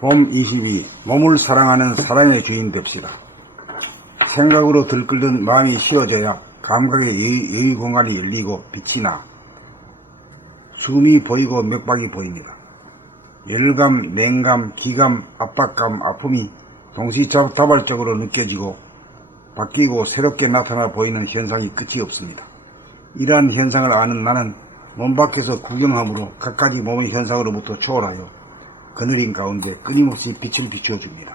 봄 22. 몸을 사랑하는 사랑의 주인 됩시다. 생각으로 들끓는 마음이 쉬어져야 감각의 여유 공간이 열리고 빛이 나 숨이 보이고 맥박이 보입니다. 열감, 냉감, 기감, 압박감, 아픔이 동시다발적으로 느껴지고 바뀌고 새롭게 나타나 보이는 현상이 끝이 없습니다. 이러한 현상을 아는 나는 몸 밖에서 구경함으로 갖가지 몸의 현상으로부터 초월하여 그늘인 가운데 끊임없이 빛을 비추어줍니다.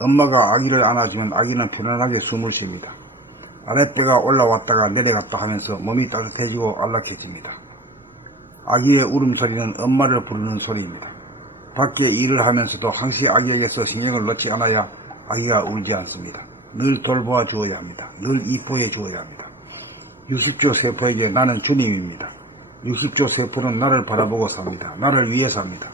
엄마가 아기를 안아주면 아기는 편안하게 숨을 쉽니다. 아랫배가 올라왔다가 내려갔다 하면서 몸이 따뜻해지고 안락해집니다. 아기의 울음소리는 엄마를 부르는 소리입니다. 밖에 일을 하면서도 항시 아기에게서 신경을 놓지 않아야 아기가 울지 않습니다. 늘 돌보아 주어야 합니다. 늘 이뻐해 주어야 합니다. 60조 세포에게 나는 주님입니다. 60조 세포는 나를 바라보고 삽니다. 나를 위해 삽니다.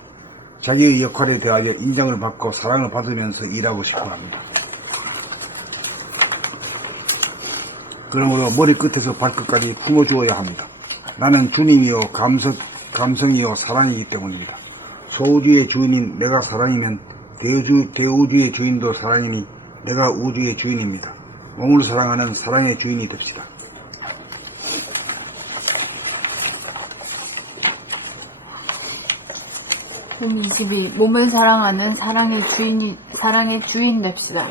자기의 역할에 대하여 인정을 받고 사랑을 받으면서 일하고 싶어 합니다. 그러므로 머리끝에서 발끝까지 품어주어야 합니다. 나는 주님이요 감성이요 사랑이기 때문입니다. 소우주의 주인인 내가 사랑이면 대우주의 주인도 사랑이니 내가 우주의 주인입니다. 몸을 사랑하는 사랑의 주인이 됩시다. 봄 22. 몸을 사랑하는 사랑의 주인 됩시다.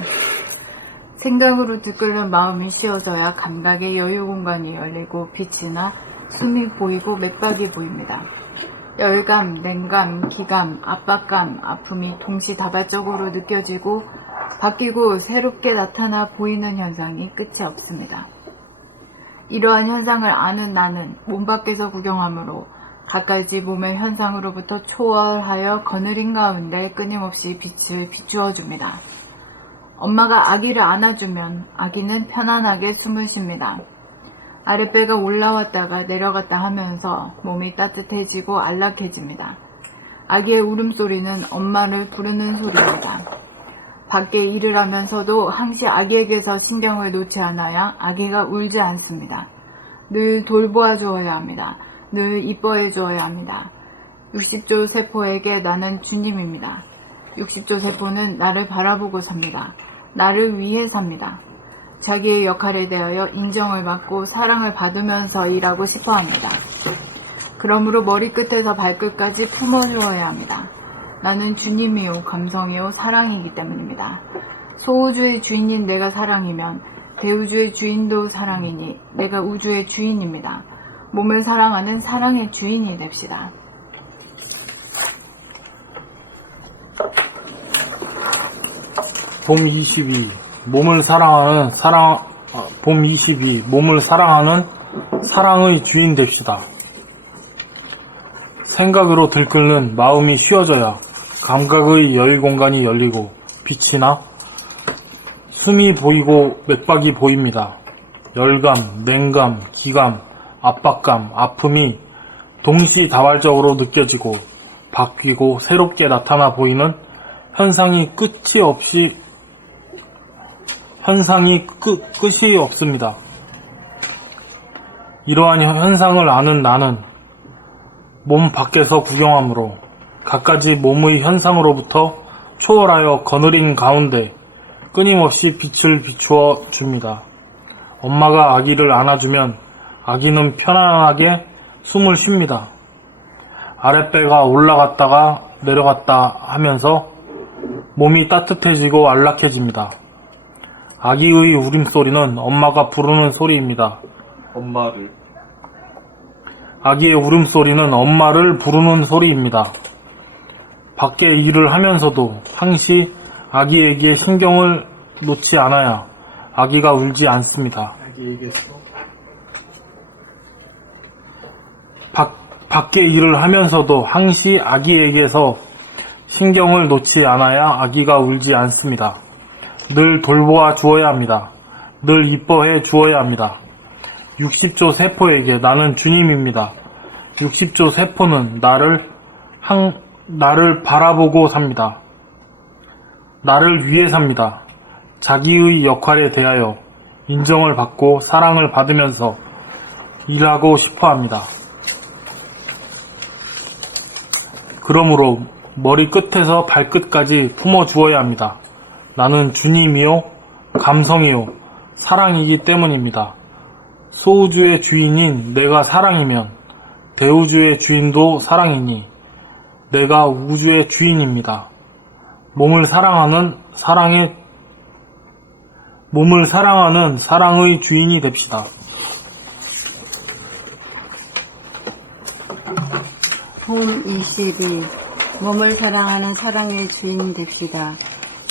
생각으로 들끓는 마음이 쉬어져야 감각의 여유 공간이 열리고 빛이 나 숨이 보이고 맥박이 보입니다. 열감, 냉감, 기감, 압박감, 아픔이 동시다발적으로 느껴지고 바뀌고 새롭게 나타나 보이는 현상이 끝이 없습니다. 이러한 현상을 아는 나는 몸 밖에서 구경함으로 갖가지 몸의 현상으로부터 초월하여 거느린 가운데 끊임없이 빛을 비추어 줍니다. 엄마가 아기를 안아주면 아기는 편안하게 숨을 쉽니다. 아랫배가 올라왔다가 내려갔다 하면서 몸이 따뜻해지고 안락해집니다. 아기의 울음소리는 엄마를 부르는 소리입니다. 밖에 일을 하면서도 항시 아기에게서 신경을 놓지 않아야 아기가 울지 않습니다. 늘 돌보아 주어야 합니다. 늘 이뻐해 주어야 합니다. 60조 세포에게 나는 주님입니다. 60조 세포는 나를 바라보고 삽니다. 나를 위해 삽니다. 자기의 역할에 대하여 인정을 받고 사랑을 받으면서 일하고 싶어 합니다. 그러므로 머리끝에서 발끝까지 품어주어야 합니다. 나는 주님이요 감성이요 사랑이기 때문입니다. 소우주의 주인인 내가 사랑이면 대우주의 주인도 사랑이니 내가 우주의 주인입니다. 몸을 사랑하는 사랑의 주인이 됩시다. 봄 22. 몸을 사랑하는 사랑의 주인 됩시다. 생각으로 들끓는 마음이 쉬어져야 감각의 여유 공간이 열리고 빛이 나 숨이 보이고 맥박이 보입니다. 열감, 냉감, 기감, 압박감, 아픔이 동시다발적으로 느껴지고 바뀌고 새롭게 나타나 보이는 현상이 끝이 없습니다. 이러한 현상을 아는 나는 몸 밖에서 구경함으로 갖가지 몸의 현상으로부터 초월하여 거느린 가운데 끊임없이 빛을 비추어 줍니다. 엄마가 아기를 안아주면 아기는 편안하게 숨을 쉽니다. 아랫배가 올라갔다가 내려갔다 하면서 몸이 따뜻해지고 안락해집니다. 아기의 울음소리는 엄마가 부르는 소리입니다. 아기의 울음소리는 엄마를 부르는 소리입니다. 밖에 일을 하면서도 항시 아기에게 신경을 놓지 않아야 아기가 울지 않습니다. 밖에 일을 하면서도 항시 아기에게서 신경을 놓지 않아야 아기가 울지 않습니다. 늘 돌보아 주어야 합니다. 늘 이뻐해 주어야 합니다. 60조 세포에게 나는 주님입니다. 60조 세포는 나를 바라보고 삽니다. 나를 위해 삽니다. 자기의 역할에 대하여 인정을 받고 사랑을 받으면서 일하고 싶어 합니다. 그러므로 머리 끝에서 발끝까지 품어주어야 합니다. 나는 주님이요, 감성이요, 사랑이기 때문입니다. 소우주의 주인인 내가 사랑이면 대우주의 주인도 사랑이니 내가 우주의 주인입니다. 몸을 사랑하는 사랑의 주인이 됩시다. 홈 22. 몸을 사랑하는 사랑의 주인이 됩시다.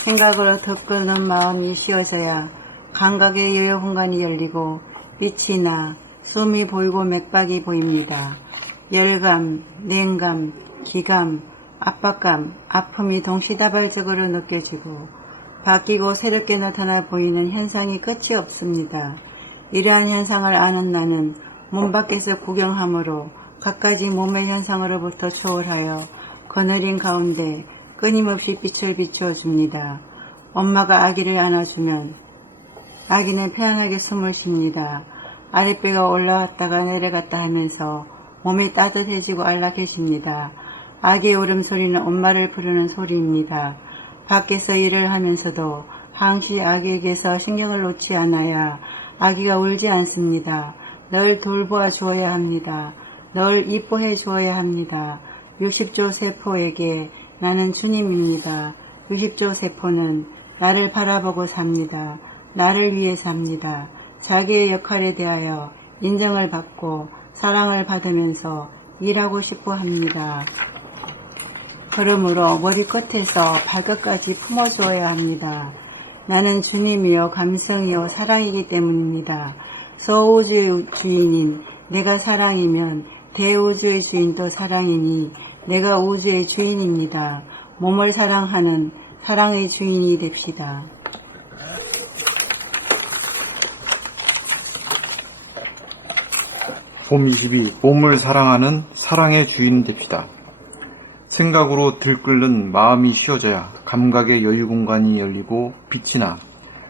생각으로 덧끄는 마음이 쉬어져야 감각의 여유 공간이 열리고 빛이 나 숨이 보이고 맥박이 보입니다. 열감, 냉감, 기감, 압박감, 아픔이 동시다발적으로 느껴지고 바뀌고 새롭게 나타나 보이는 현상이 끝이 없습니다. 이러한 현상을 아는 나는 몸 밖에서 구경함으로 갖가지 몸의 현상으로부터 초월하여 거느린 가운데 끊임없이 빛을 비추어 줍니다. 엄마가 아기를 안아주면 아기는 편안하게 숨을 쉽니다. 아랫배가 올라왔다가 내려갔다 하면서 몸이 따뜻해지고 안락해집니다. 아기의 울음소리는 엄마를 부르는 소리입니다. 밖에서 일을 하면서도 항시 아기에게서 신경을 놓지 않아야 아기가 울지 않습니다. 널 돌보아 주어야 합니다. 널 이뻐해 주어야 합니다. 60조 세포에게 나는 주님입니다. 60조 세포는 나를 바라보고 삽니다. 나를 위해 삽니다. 자기의 역할에 대하여 인정을 받고 사랑을 받으면서 일하고 싶어 합니다. 그러므로 머리끝에서 발끝까지 품어주어야 합니다. 나는 주님이요 감성이요 사랑이기 때문입니다. 소우주의 주인인 내가 사랑이면 대우주의 주인도 사랑이니 내가 우주의 주인입니다. 몸을 사랑하는 사랑의 주인이 됩시다. 봄 22. 몸을 사랑하는 사랑의 주인 됩시다. 생각으로 들끓는 마음이 쉬어져야 감각의 여유 공간이 열리고 빛이 나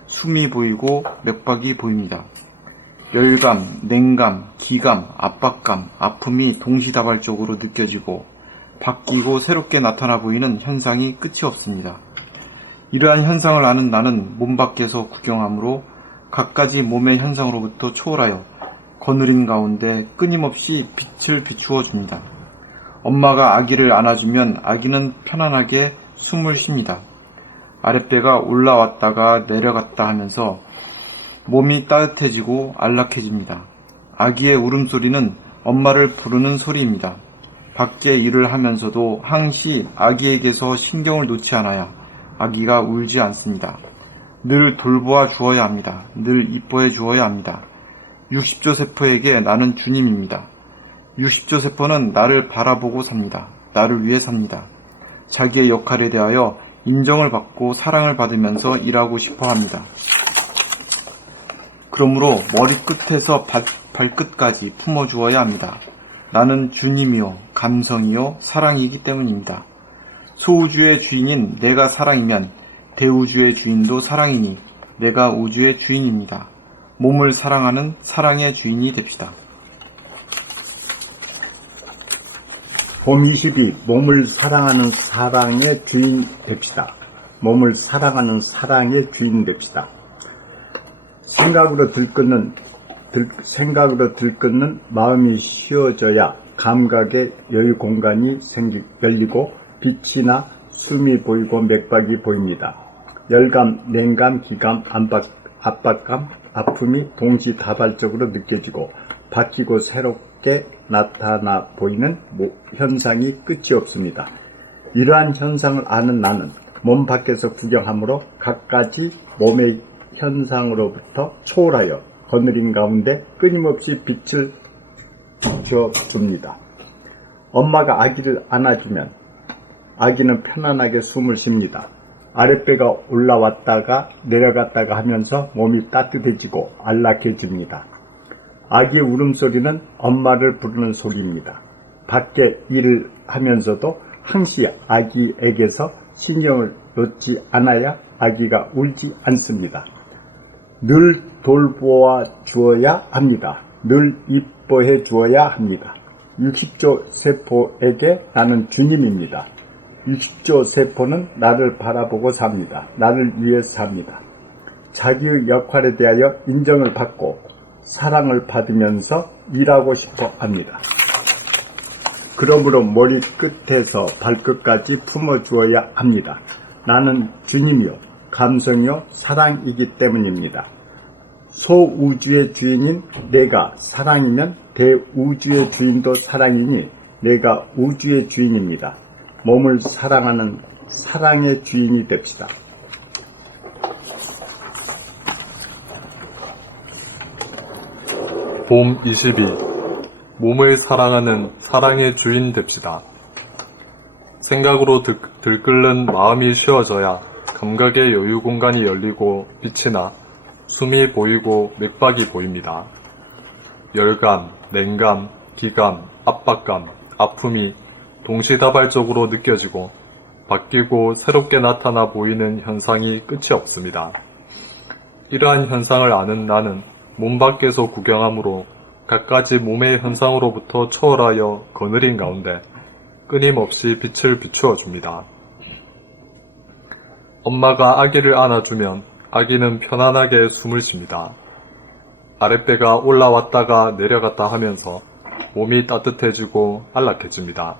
숨이 보이고 맥박이 보입니다. 열감, 냉감, 기감, 압박감, 아픔이 동시다발적으로 느껴지고 바뀌고 새롭게 나타나 보이는 현상이 끝이 없습니다. 이러한 현상을 아는 나는 몸 밖에서 구경함으로 갖가지 몸의 현상으로부터 초월하여 거느린 가운데 끊임없이 빛을 비추어 줍니다. 엄마가 아기를 안아주면 아기는 편안하게 숨을 쉽니다. 아랫배가 올라왔다가 내려갔다 하면서 몸이 따뜻해지고 안락해집니다. 아기의 울음소리는 엄마를 부르는 소리입니다. 밖에 일을 하면서도 항시 아기에게서 신경을 놓지 않아야 아기가 울지 않습니다. 늘 돌보아 주어야 합니다. 늘 이뻐해 주어야 합니다. 60조 세포에게 나는 주님입니다. 60조 세포는 나를 바라보고 삽니다. 나를 위해 삽니다. 자기의 역할에 대하여 인정을 받고 사랑을 받으면서 일하고 싶어 합니다. 그러므로 머리끝에서 발끝까지 품어주어야 합니다. 나는 주님이요 감성이요 사랑이기 때문입니다. 소우주의 주인인 내가 사랑이면 대우주의 주인도 사랑이니 내가 우주의 주인입니다. 몸을 사랑하는 사랑의 주인이 됩시다. 봄 22. 몸을 사랑하는 사랑의 주인 됩시다. 몸을 사랑하는 사랑의 주인 됩시다. 생각으로 들끓는 마음이 쉬어져야 감각의 여유 공간이 열리고 빛이 나 숨이 보이고 맥박이 보입니다. 열감, 냉감, 기감, 압박감, 아픔이 동시다발적으로 느껴지고 바뀌고 새롭게 나타나 보이는 현상이 끝이 없습니다. 이러한 현상을 아는 나는 몸 밖에서 구경함으로 갖가지 몸의 현상으로부터 초월하여 거느린 가운데 끊임없이 빛을 비춰줍니다. 엄마가 아기를 안아주면 아기는 편안하게 숨을 쉽니다. 아랫배가 올라왔다가 내려갔다가 하면서 몸이 따뜻해지고 안락해집니다. 아기의 울음소리는 엄마를 부르는 소리입니다. 밖에 일을 하면서도 항시 아기에게서 신경을 놓지 않아야 아기가 울지 않습니다. 늘 돌보아 주어야 합니다. 늘 이뻐해 주어야 합니다. 60조 세포에게 나는 주님입니다. 60조 세포는 나를 바라보고 삽니다. 나를 위해 삽니다. 자기의 역할에 대하여 인정을 받고 사랑을 받으면서 일하고 싶어 합니다. 그러므로 머리 끝에서 발끝까지 품어주어야 합니다. 나는 주님이요, 감성이요, 사랑이기 때문입니다. 소우주의 주인인 내가 사랑이면 대우주의 주인도 사랑이니 내가 우주의 주인입니다. 몸을 사랑하는 사랑의 주인이 됩시다. 봄 22. 몸을 사랑하는 사랑의 주인 됩시다. 생각으로 들끓는 마음이 쉬어져야 감각의 여유 공간이 열리고 빛이 나 숨이 보이고 맥박이 보입니다. 열감, 냉감, 기감, 압박감, 아픔이 동시다발적으로 느껴지고 바뀌고 새롭게 나타나 보이는 현상이 끝이 없습니다. 이러한 현상을 아는 나는 몸 밖에서 구경함으로 갖가지 몸의 현상으로부터 초월하여 거느린 가운데 끊임없이 빛을 비추어 줍니다. 엄마가 아기를 안아주면 아기는 편안하게 숨을 쉽니다. 아랫배가 올라왔다가 내려갔다 하면서 몸이 따뜻해지고 안락해집니다.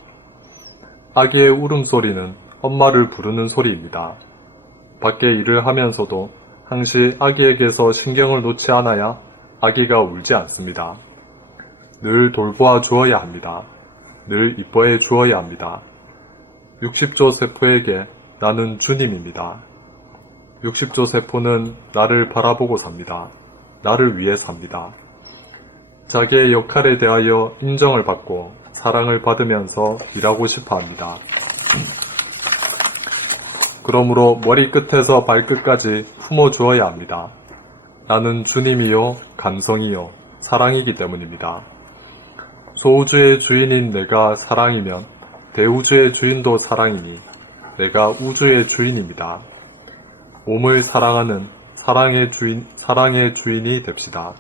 아기의 울음소리는 엄마를 부르는 소리입니다. 밖에 일을 하면서도 항시 아기에게서 신경을 놓지 않아야 아기가 울지 않습니다. 늘 돌보아 주어야 합니다. 늘 이뻐해 주어야 합니다. 60조 세포에게 나는 주님입니다. 60조 세포는 나를 바라보고 삽니다. 나를 위해 삽니다. 자기의 역할에 대하여 인정을 받고 사랑을 받으면서 일하고 싶어 합니다. 그러므로 머리끝에서 발끝까지 품어주어야 합니다. 나는 주님이요, 감성이요, 사랑이기 때문입니다. 소우주의 주인인 내가 사랑이면 대우주의 주인도 사랑이니 내가 우주의 주인입니다. 몸을 사랑하는 사랑의 주인이 됩시다.